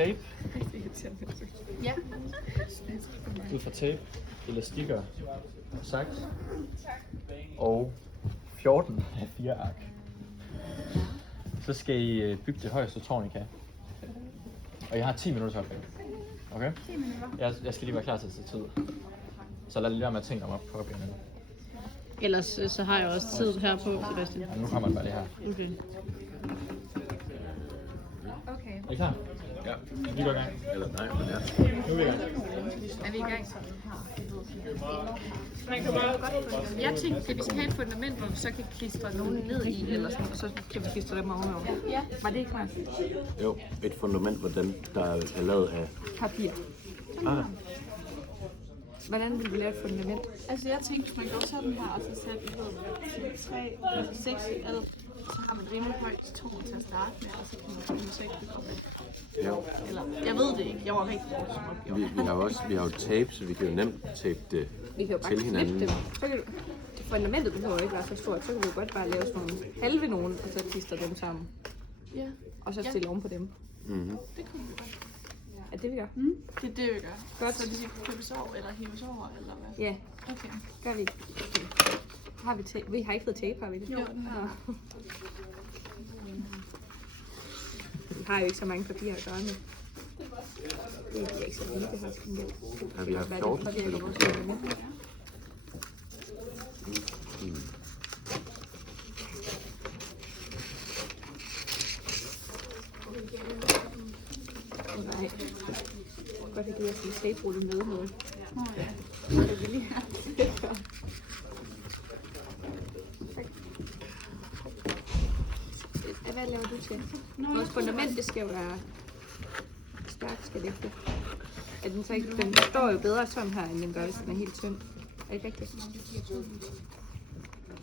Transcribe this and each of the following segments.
Tape. Ja. Ud fra tape, elastikker, saks og 14 af 4 ark. Så skal I bygge det højeste tårn, I kan. Og jeg har 10 minutter til opgave. Okay? 10 minutter. Jeg skal lige være klar til tid. Så lad lige være med at tænke om op på opgaven. Ellers så har jeg også tid her på, Sebastian. Ja, nu kommer den bare lige her. Okay. Okay. Er I klar? Ja. Vi går i gang. Eller nej, men ja. Nu er vi i gang. Er vi i gang? Jeg tænkte, at vi skal have et fundament, hvor vi så kan klistre nogen ned i, eller sådan, og så kan vi klistre dem ovenover. Ja. Var det ikke klart? Jo, et fundament, hvordan der er lavet af... Papir. Ah, Hvordan vil vi lave et fundament? Altså jeg tænkte, man går sådan her, og så sætter vi 3, altså 6, eller så har man rimelig højt tårn til at starte med, og så kan man så ikke bygge op det. jo. Eller, jeg ved det ikke, jeg var rigtig dårlig som opgave. Vi har jo tape, så vi kan jo nemt tape det Vi kan jo bare til hinanden. klippe dem. Så kan du, det fundamentet behøver ikke være så stort, så kan vi jo godt bare lave sådan nogle halve nogen, og så klistre dem sammen. Ja, Og så stille oven på dem. Mm-hmm. det kunne vi godt. Er det vi gør? Det er det, vi gør. Godt. Så de skal købes over, eller hives over, eller hvad? Ja, Okay. gør vi. Okay. Har vi tape? Vi har ikke fået tape, har vi det? Jo, den har. Vi har jo ikke så mange papirer at gøre med. Det er ikke så vildt, det her skal gå. Ja, vi har 14 stykker på Nej. Godt, at jeg skal tape-rulle med noget. Ja. Det er vildt. Hvad laver du til? Vores fundament, det skal jo være stærkt, skal det ikke? At den så ikke, den står jo bedre sådan her, end den gør, hvis den er helt tynd. Er det ikke rigtigt?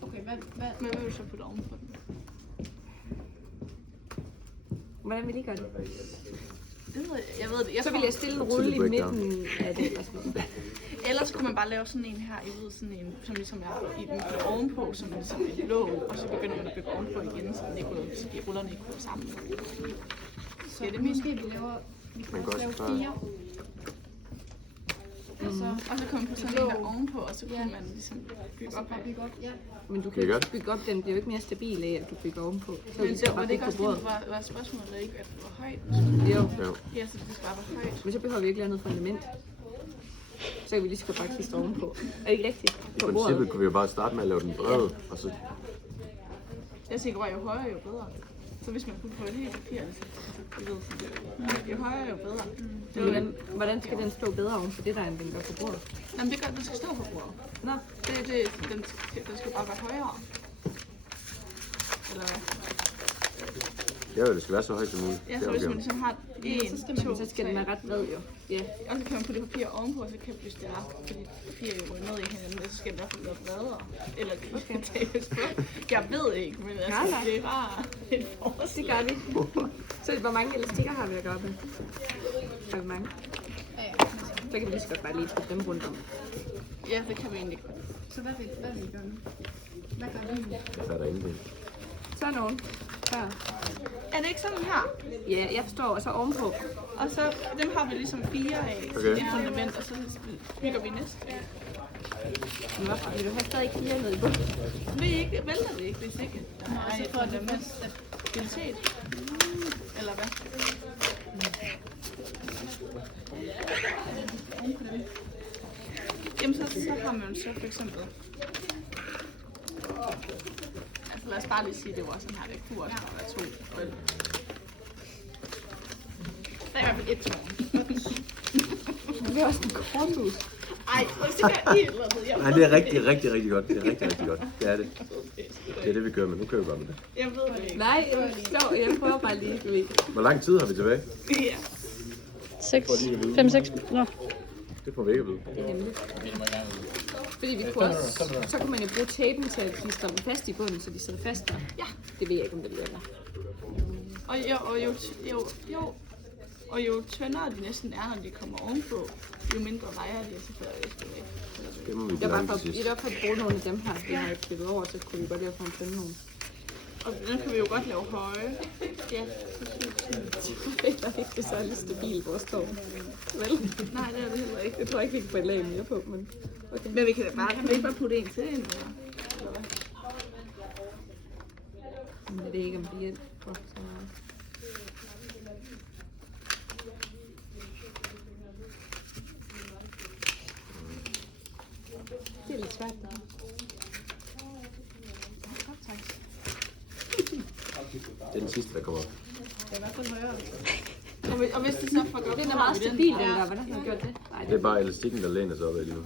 Okay, hvad vil du så putte ovenpå den? Hvordan vil I gøre det? Jeg ved det. Så vil jeg stille en rulle i midten af det, eller sådan noget. Ellers kunne man bare lave sådan en her, I ved, sådan en, som ligesom er i den ovenpå, som er sådan et låg, og så begynder man at bygge ovenpå igen, så, den ikke går, så de rullerne ikke går sammen. Så det måske vi laver, vi kan også lave 4. Og så kommer man på sådan en der ovenpå, og så kunne man ligesom bygge op af. Ja. Men du kan jo ikke bygge op, den bliver jo ikke mere stabil af, at du bygger ovenpå. Så Men det så så var bare det ikke på også bordet. det, var spørgsmålet ikke, at det var højt? Jo, Jo. Ja, så det skal bare være højt. men så behøver vi ikke lave noget fundament. Så kan vi lige så godt bare klistre ovenpå. Er det ikke rigtigt? I På princippet bordet. kunne vi jo bare starte med at lave den brede, og så... Jeg tænker bare, jo højere, jo bedre. Så hvis man kunne få et helt papir, altså, jeg ved sådan, jo højere, jo bedre. Det var, Hvordan skal den stå bedre oven på det der, end den gør på bordet? jamen, det gør, den skal stå på bordet. Nå, Den skal bare være højere. Eller hvad? Ja, det skal være så højt som muligt. Ja, Det så er hvis man opgaven. ligesom har 1, 2, så skal den være ret bred jo. Ja. og så kan man putte papir ovenpå, og så kan vi stille op, fordi papir er jo ned i hinanden, og så skal den i hvert fald være bredere. Eller det kan tages på. Jeg ved ikke, men altså, Nej. det er bare et forslag. Det gør vi. Så hvor mange elastikker har vi at gøre med? Har vi mange? Så kan vi lige så godt bare lige trykke dem rundt om. Ja, det kan vi egentlig godt. Så hvad vil I gøre nu? Hvad gør vi nu? Så er der ingenting. Så er nogen. Her. Er det ikke sådan her? Ja, jeg forstår. Og så ovenpå. Og så dem har vi ligesom 4 af, så Okay. det er fundament, og så bygger vi næste. Men hvorfor vil du have stadig 4 ned i bunden? Vil I ikke, vælter det ikke, hvis ikke der er et fundament stabilitet? Eller hvad? Jamen så har man jo så for eksempel... Altså lad os bare lige sige, det var sådan her, det kunne også bare være 2. Der er i hvert fald 1 tårn. Det er også en korthus. Ej, det er helt noget. Nej, det er rigtig, rigtig, rigtig godt. Det er rigtig, rigtig godt. Det er det. Det er det, vi kører med. Nu kører vi bare med det. Jeg ved det ikke. Nej, jeg forstår. Jeg prøver bare lige. Du ved. Hvor lang tid har vi tilbage? Ja. 6, 5, 6. Nå. Det får vi ikke at vide. Det er hemmeligt. Fordi vi kunne også, så kunne man jo bruge tapen til at klistre dem fast i bunden, så de sidder fast der. Ja. Det ved jeg ikke, om det virker. Og jo tyndere de næsten er, når de kommer ovenpå, jo mindre vejer de, og så falder det væk. Det må vi Det var klare bare til for, sidst. i hvert fald bruge nogle af dem her, vi har klippet over, så kunne vi godt lave for en tynde nogen. Og den kan vi jo godt lave høje. Ja. Det er ikke det særlig stabilt, vores tårn. Vel? Nej, det er det heller ikke. Jeg tror ikke, vi kan få et lag mere på, men... Okay. Men vi kan da bare, kan vi ikke bare putte en til ind? Eller? Men jeg ved ikke, om det hjælper så meget. Det er lidt svært, det her. Det er den sidste, der kommer op. Og hvis det så får godt, Den er meget stabil, den der. Hvordan har du gjort det? Nej, Det er bare elastikken, der læner sig op af lige nu.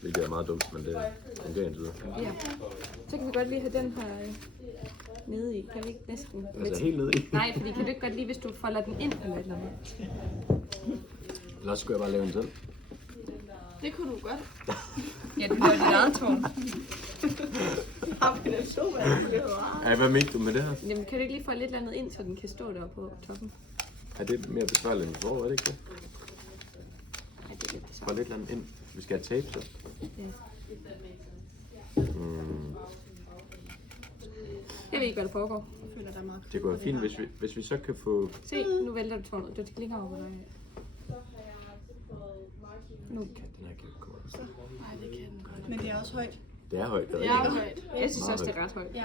Hvilket er meget dumt, men det fungerer indtil videre. Ja. Så kan vi godt lige have den her nede i. Kan vi ikke næsten? Altså helt nede i. Nej, fordi kan du ikke godt lige, hvis du folder den ind eller et eller andet? Ellers skulle jeg bare lave en selv. det kunne du godt. Ja, du laver dit eget tårn. Har vi da to af det? Ej, hvad mener du med det her? Jamen, kan du ikke lige folde lidt andet ind, så den kan stå der på toppen? Er det mere besværligt end forår, er det ikke det? Nej, det er lidt besværligt. Bare lidt andet ind. Vi skal have tape, så. Ja. Mm. Jeg ved ikke, hvad der foregår. Jeg føler, der er meget. Det går jo fint, hvis vi så kan få... Se, nu vælter du tårnet. Du skal længere over på dig. Nu. Den her kan ikke komme op. Nej, det kan den godt. Men det er også højt. Det er højt, det er Ja, rigtigt. højt. Jeg synes også, det er ret højt. Ja.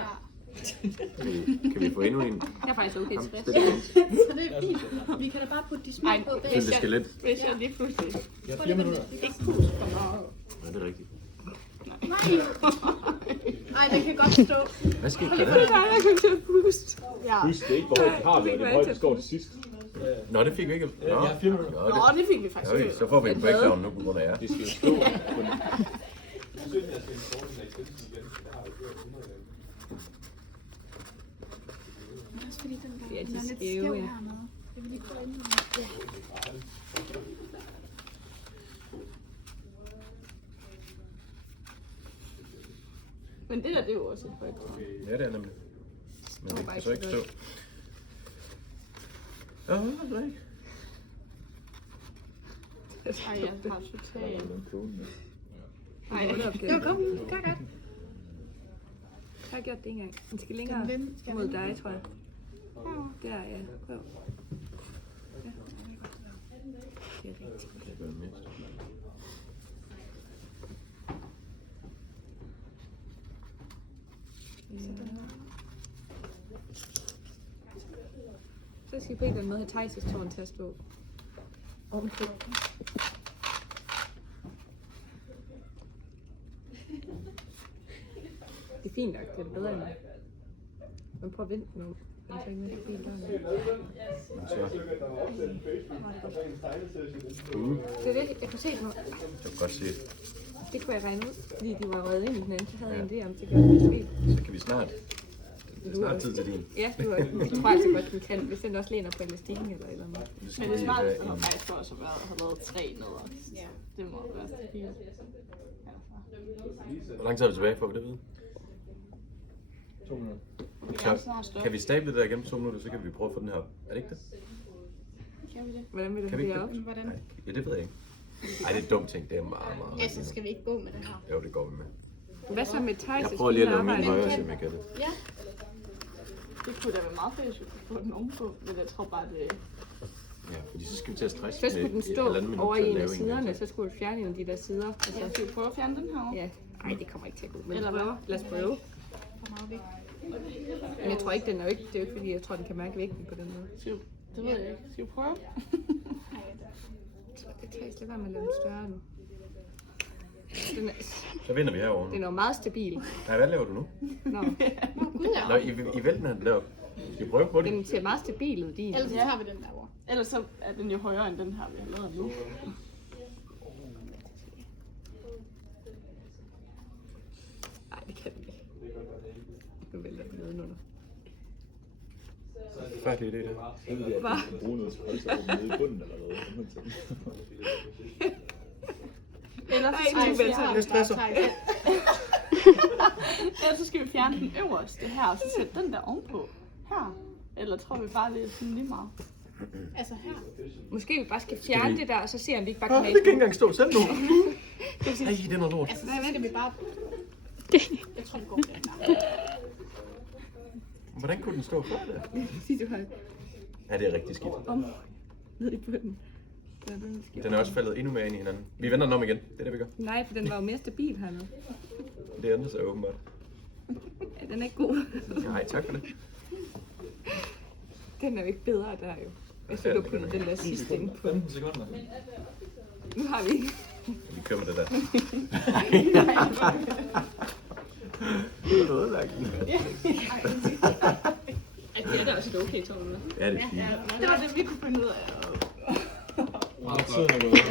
Kan vi få endnu en? Jeg er faktisk okay Ham, tilfreds. det er det. Så det er fint. Vi kan da bare putte de små Ej, på Fyld bag. det skelet. Hvis jeg lige pludselig Ja, 4 minutter. ikke puster for meget. Ja, det er rigtigt. Nej, det kan godt stå. Hvad skete der Det der? er dig, der kommer til at puste. Ja. Husk, det er ikke, hvor højt de har det, det er højt, det står til sidst. Nå, det fik vi ikke. Nå, Ja, 4 minutter. Nå, Nå, det fik vi faktisk okay, ikke. så får vi en breakdown nu på grund af jer. Det skal jo stå på Også fordi den der, Ja, de den er er lidt skæve, skæv ja. hernede. Jeg vil lige prøve ind. Men det der, det er jo også et højt tårn. Ja, det er nemlig. Men det kan så ikke stå. Ja, det er ikke. Ej, jeg har totalt. Nej, Jo, kom. Gør godt. Jeg har gjort det en gang. Den skal længere Skal mod dig, tror jeg. Der, ja. Prøv. Ja. Det er rigtigt. Det gør det mindst. Så skal vi på en eller anden måde have Thijs' tårn til at stå ovenpå. Det er fint nok, det er bedre end. Men prøv at vente nu. Jeg tror ikke, det er fint. Men så, Det er det, jeg kunne se det nu. jeg kan godt se det. Det kunne jeg regne ud, fordi de var reddet ind i den anden. Så havde jeg en idé om, det gjorde det fint. Så kan vi snart. Det er snart tid til din. Ja, det tror jeg altså godt, den kan. Hvis den også læner på elastikken eller et eller andet. Så skal Men det vi er smart, have at der har en... faktisk også have lavet 3 nederst. Ja. Det må være stabilt. Hvor lang tid er vi tilbage, får vi det ved? 2 minutter. Kan vi stable det der igennem 2 minutter, så kan vi prøve at få den her op. Er det ikke det? Kan vi det? Hvordan vil du Kan have vi det ikke op? Men hvordan? Nej, ja, det ved jeg ikke. Ej, det er en dum ting. Det er meget, meget... Ja, så skal vi ikke gå med det her. Jo, det går vi med. Hvad så med Thijs' Jeg prøver lige at lave min arbejde? højere, så jeg kan det. Ja. Det kunne da være meget fedt, hvis vi kunne få den ovenpå, men jeg tror bare, det Ja, fordi så skal vi til at stresse Så skulle den med stå 1,5 minut over til i at en af lave siderne, gang. så skulle du fjerne en af de der sider. Altså, skal vi prøve at fjerne den her over? ja. Ej, det kommer ikke til at gå. Men Eller hvad? lad os prøve. For meget væk. Men jeg tror ikke, den er jo ikke, det er jo ikke fordi, jeg tror, den kan mærke vægten på den måde. Det ved jeg ikke. Skal vi prøve? Det tager slet være med at lade den større nu. Den er, Så vinder vi herovre nu. den er jo meget stabil. Nej, hvad laver du nu? Nå, Nå, I vælten han derop. Skal vi prøve på det? den ser meget stabil ud, din. Ellers så har vi den derovre. Ellers så er den jo højere end den her, vi har lavet nu. Nej, det kan den ikke. Nu vælter den nedenunder. Færdig idé, det. Hvad? bruge noget til at holde sig nede i bunden eller noget. Ellers så Ej, skal du vi vælter fjerne den. stresser. Ellers så skal vi fjerne den øverste her, og så sætte den der ovenpå. Her. Eller tror vi bare, det er sådan lige meget. Altså her. Måske vi bare skal fjerne det der, og så se om vi ikke bare Åh, kan det have kan ikke engang stå selv nu. Ej, det er noget lort. Altså så skal vi bare... Jeg tror, det går med den der. Hvordan kunne den stå for det? Fordi du har Ja, det er rigtig skidt. om ned i bunden. Så den skal... Den er også faldet endnu mere ind i hinanden. Vi vender den om igen. Det er det, vi gør. Nej, for den var jo mere stabil hernede. Det ændrer sig åbenbart. Ja, den er ikke god. Nej, tak for det. Den er jo ikke bedre der jo. Jeg skal du putte den der sidste ind på. 15 sekunder. Nu har vi ikke. Vi kører med det der. Ej, det er da også et okay tårn. Ja, det er fint. Det var det, vi kunne finde ud af. Meget tiden er gået.